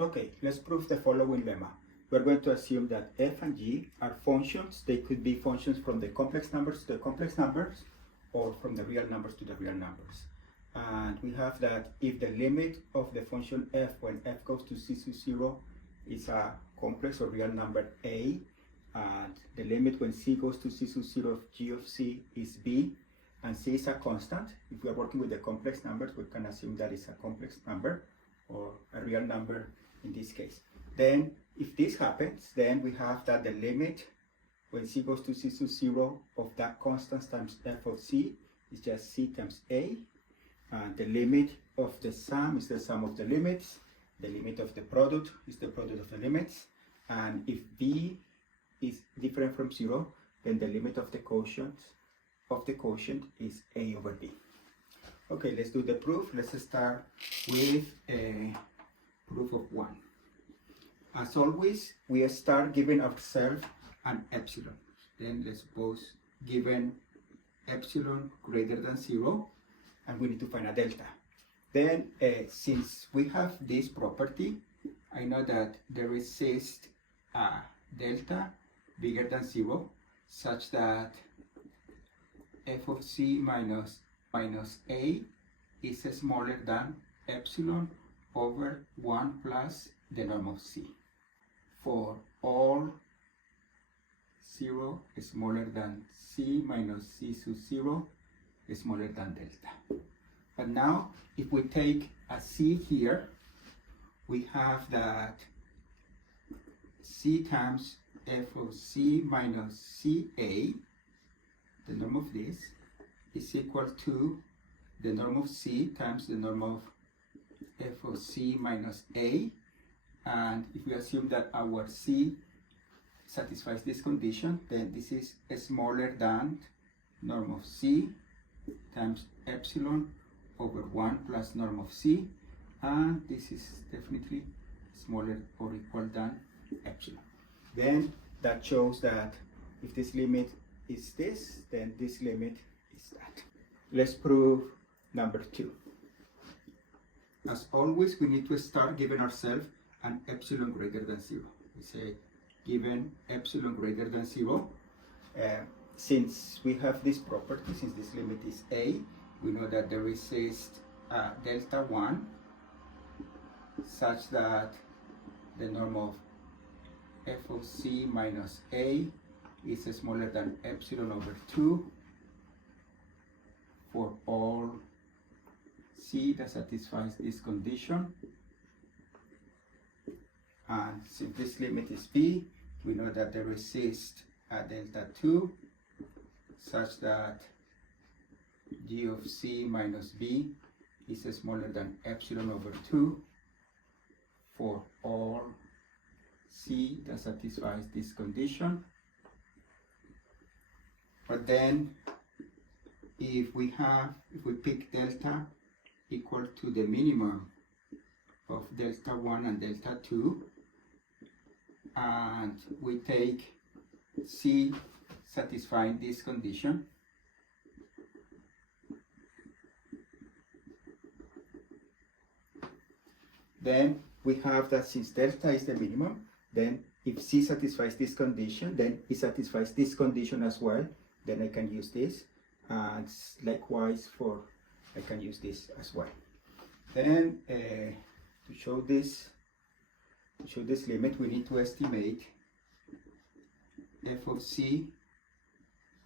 Okay, let's prove the following lemma. We're going to assume that f and g are functions. They could be functions from the complex numbers to the complex numbers, or from the real numbers to the real numbers. And we have that if the limit of the function f when f goes to c to 0 is a complex or real number a, and the limit when c goes to c to 0 of g of c is b, and c is a constant. If we are working with the complex numbers, we can assume that it's a complex number or a real number in this case. Then if this happens, then we have that the limit when c goes to c to 0 of that constant times f of c is just c times a, and the limit of the sum is the sum of the limits, the limit of the product is the product of the limits, and if b is different from 0, then the limit of the quotient is a over b. Okay, let's do the proof. Let's start with a proof of 1. As always, we start giving ourselves an epsilon. Then let's suppose given epsilon greater than 0, and we need to find a delta. Then since we have this property, I know that there exists a delta bigger than 0, such that f of c minus a is smaller than epsilon over 1 plus the norm of c. For all 0 is smaller than c minus c sub 0 is smaller than delta. But now if we take a c here, we have that c times f of c minus ca, the norm of this, is equal to the norm of c times the norm of f of c minus a. And if we assume that our c satisfies this condition, then this is smaller than norm of c times epsilon over 1 plus norm of c, and this is definitely smaller or equal than epsilon. Then that shows that if this limit is this, then this limit is that. Let's prove number 2. As always, we need to start giving ourselves an epsilon greater than 0. We say given epsilon greater than 0, since we have this property, since this limit is a, we know that there exists delta 1 such that the norm of f of c minus a is smaller than epsilon over 2 for all c that satisfies this condition. And since this limit is b, we know that there exists a delta 2 such that g of c minus b is smaller than epsilon over 2 for all c that satisfies this condition. But then if we pick delta equal to the minimum of delta 1 and delta 2, and we take c satisfying this condition, then we have that since delta is the minimum, then if c satisfies this condition, then it satisfies this condition as well. Then I can use this, and likewise I can use this as well. Then to show this limit, we need to estimate f of c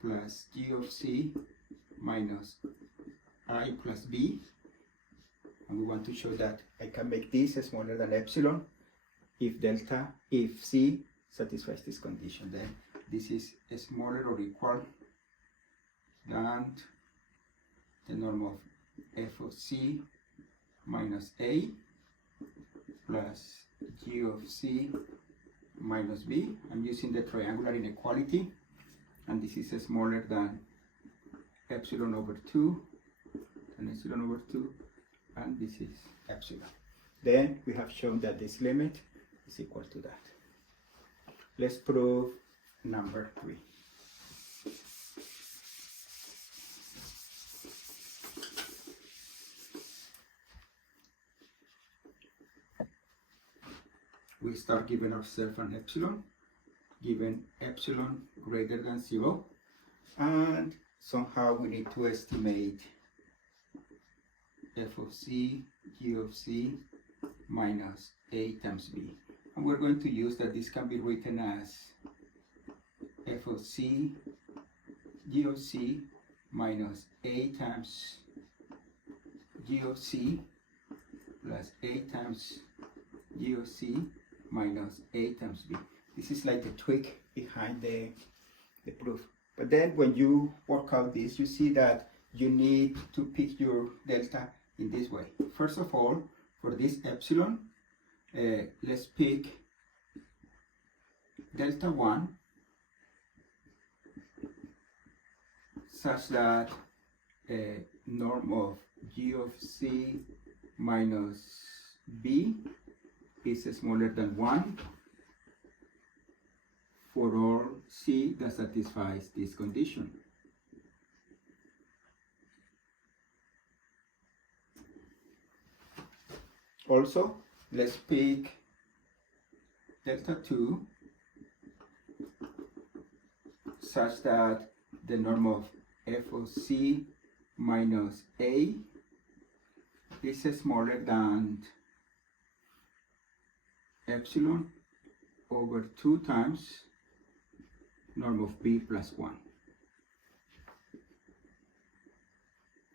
plus g of c minus I plus b, and we want to show that I can make this smaller than epsilon if c satisfies this condition. Then this is smaller or equal than the norm of f of c minus a plus g of c minus b. I'm using the triangular inequality, and this is smaller than epsilon over 2 and epsilon over 2, and this is epsilon. Then we have shown that this limit is equal to that. Let's prove number 3. we start giving ourselves an epsilon, given epsilon greater than 0, and somehow we need to estimate f of c, g of c minus a times b. And we're going to use that this can be written as f of c, g of c minus a times g of c plus a times g of c minus a times b. This is like the trick behind the proof. But then when you work out this, you see that you need to pick your delta in this way. First of all, for this epsilon, let's pick delta 1 such that norm of g of c minus b is smaller than 1 for all c that satisfies this condition. Also, let's pick delta 2 such that the norm of f of c minus a is smaller than epsilon over 2 times norm of b plus 1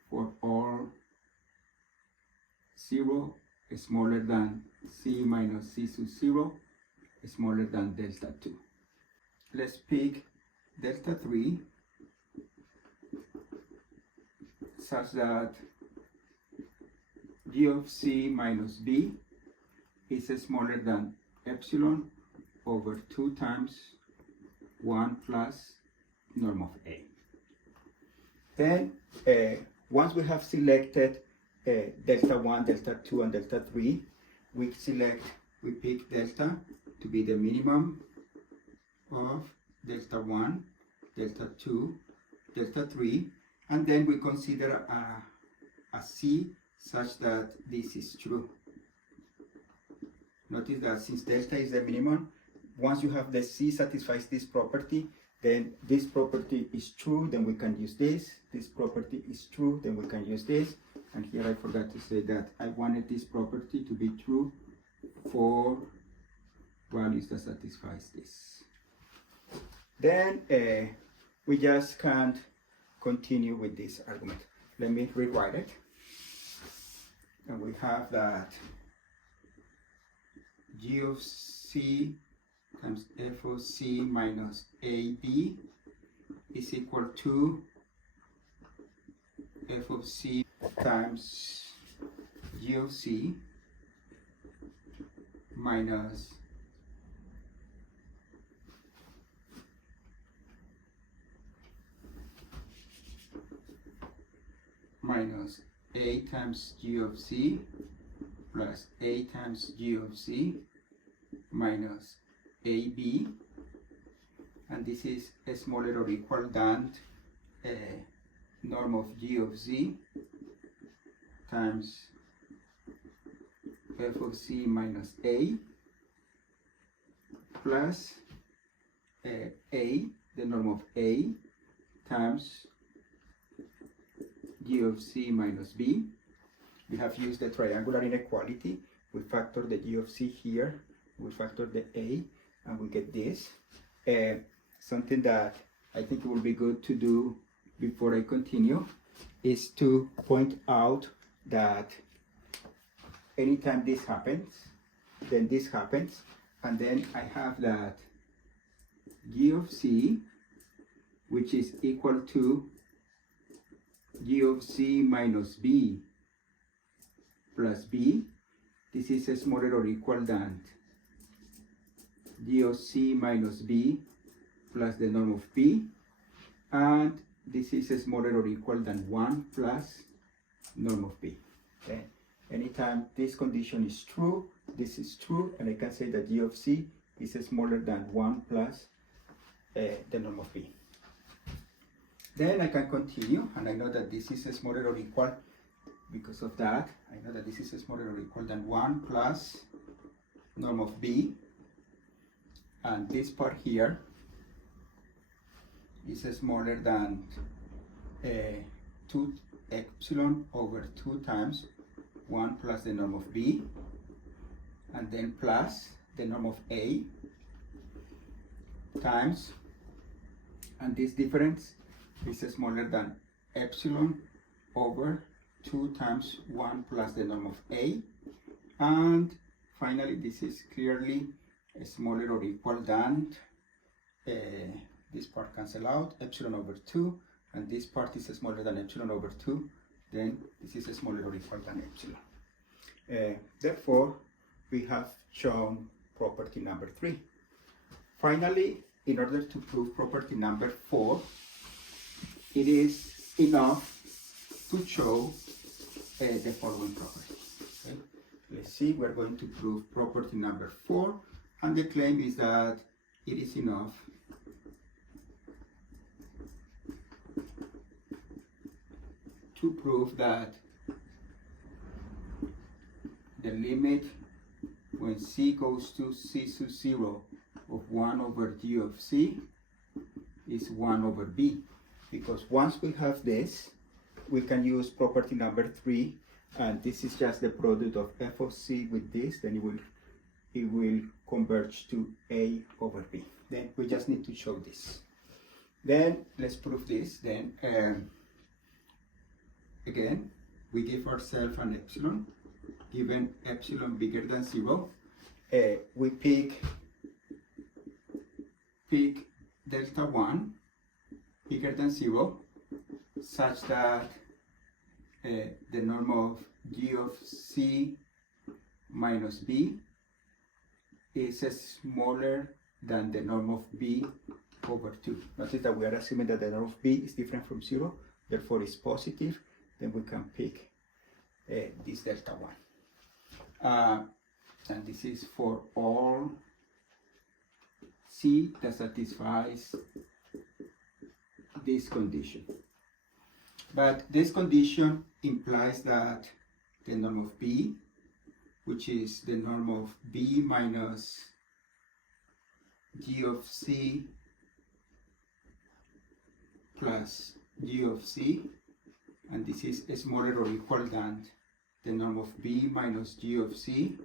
for all 0 smaller than c minus c sub 0 smaller than delta 2. Let's pick delta 3 such that g of c minus b is smaller than epsilon over 2 times 1 plus norm of a. Then once we have selected delta 1, delta 2, and delta 3, we pick delta to be the minimum of delta 1, delta 2, delta 3, and then we consider a c such that this is true. Notice that since delta is the minimum, once you have the c satisfies this property, then this property is true, then we can use this. This property is true, then we can use this. And here I forgot to say that I wanted this property to be true for values that satisfies this. Then we just can't continue with this argument. Let me rewrite it. And we have that g of c times f of c minus ab is equal to f of c times g of c minus a times g of c plus a times g of c minus ab, and this is smaller or equal than norm of g of z times f of c minus a plus a, the norm of a, times g of c minus b. We have used the triangular inequality. We factor the g of c here, we factor the a, and we get this. Something that I think it will be good to do before I continue is to point out that anytime this happens, then this happens, and then I have that g of c, which is equal to g of c minus b plus b. This is smaller or equal than g of c minus b plus the norm of b, and this is smaller or equal than 1 plus norm of b. Okay? Anytime this condition is true, this is true, and I can say that g of c is smaller than 1 plus the norm of b. Then I can continue, and I know that this is smaller or equal. Because of that, I know that this is smaller or equal than 1 plus norm of b and this part here is smaller than 2 epsilon over 2 times 1 plus the norm of b, and then plus the norm of a times, and this difference is smaller than epsilon over 2 times 1 plus the norm of a, and finally this is clearly smaller or equal than this part cancel out, epsilon over 2, and this part is smaller than epsilon over 2, then this is smaller or equal than epsilon. Therefore, we have shown property number 3. Finally, in order to prove property number 4, it is enough to show the following property. Okay? Let's see, we're going to prove property number 4, and the claim is that it is enough to prove that the limit when c goes to c sub 0 of 1 over g of c is 1 over b, because once we have this, we can use property number 3, and this is just the product of f of c with this, then it will converge to a over b. Then we just need to show this. Then let's prove this. Then again, we give ourselves an epsilon. Given epsilon bigger than 0, we pick delta 1 bigger than 0, such that the norm of g of c minus b is smaller than the norm of b over 2. Notice that we are assuming that the norm of b is different from 0, therefore it's positive. Then we can pick this delta 1. And this is for all c that satisfies this condition. But this condition implies that the norm of b, which is the norm of b minus g of c plus g of c, and this is smaller or equal than the norm of b minus g of c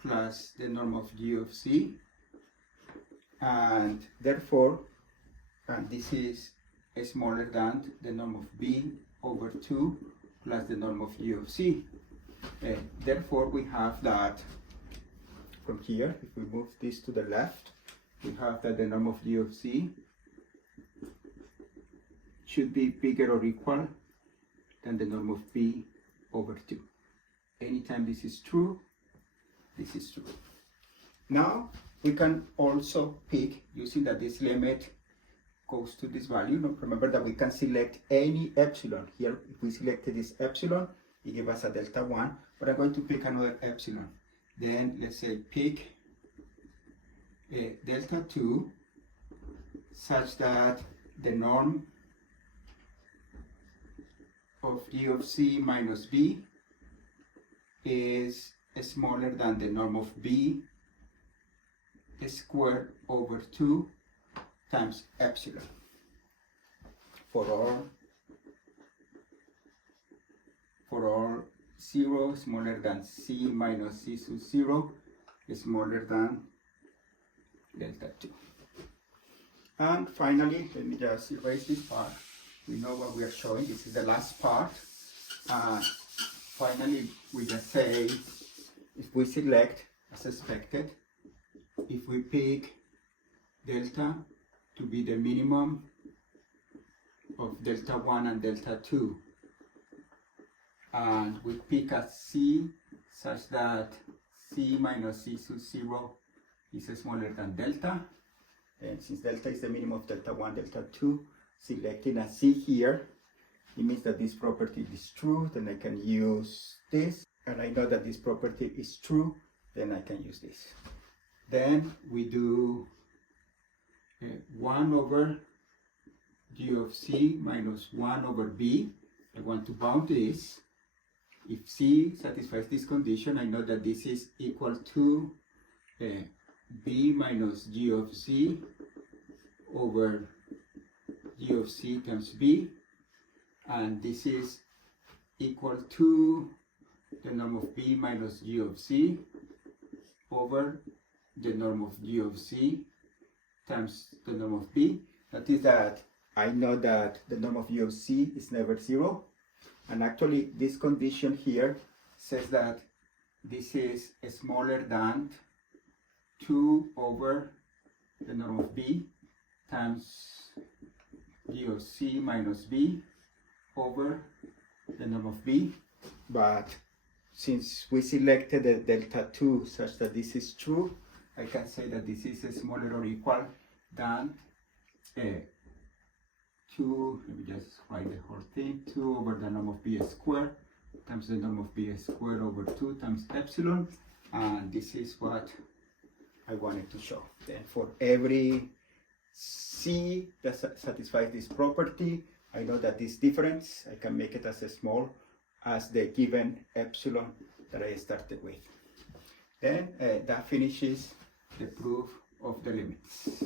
plus the norm of g of c, and therefore, and this is smaller than the norm of b over 2 plus the norm of g of c. Therefore, we have that from here, if we move this to the left, we have that the norm of g of c should be bigger or equal than the norm of b over 2. Anytime this is true, this is true. Now, we can also pick, using that this limit goes to this value. Now, remember that we can select any epsilon. Here, if we selected this epsilon, it gives us a delta 1, but I'm going to pick another epsilon. Then, let's say, pick delta 2, such that the norm of g of c minus b is smaller than the norm of b squared over 2 times epsilon for all 0 smaller than c minus c sub 0 smaller than delta 2. And finally, let me just erase this part. We know what we are showing. This is the last part. Finally, we just say, if we select as expected, if we pick delta to be the minimum of delta 1 and delta 2, and we pick a c such that c minus c sub 0 is smaller than delta, and since delta is the minimum of delta 1, delta 2, selecting a c here, it means that this property is true. Then I can use this, and I know that this property is true, then I can use this. Then we do 1 over g of c minus 1 over b. I want to bound this. If c satisfies this condition, I know that this is equal to b minus g of c over g of c times b, and this is equal to the norm of b minus g of c over the norm of g of c times the norm of b. Notice that I know that the norm of g of c is never 0, and actually this condition here says that this is smaller than 2 over the norm of b times g of c minus b over the norm of b. But since we selected the delta 2 such that this is true, I can say that this is smaller or equal than 2, let me just write the whole thing, 2 over the norm of b squared times the norm of b squared over 2 times epsilon, and this is what I wanted to show. Then for every c that satisfies this property, I know that this difference, I can make it as small as the given epsilon that I started with. Then that finishes the proof of the limits.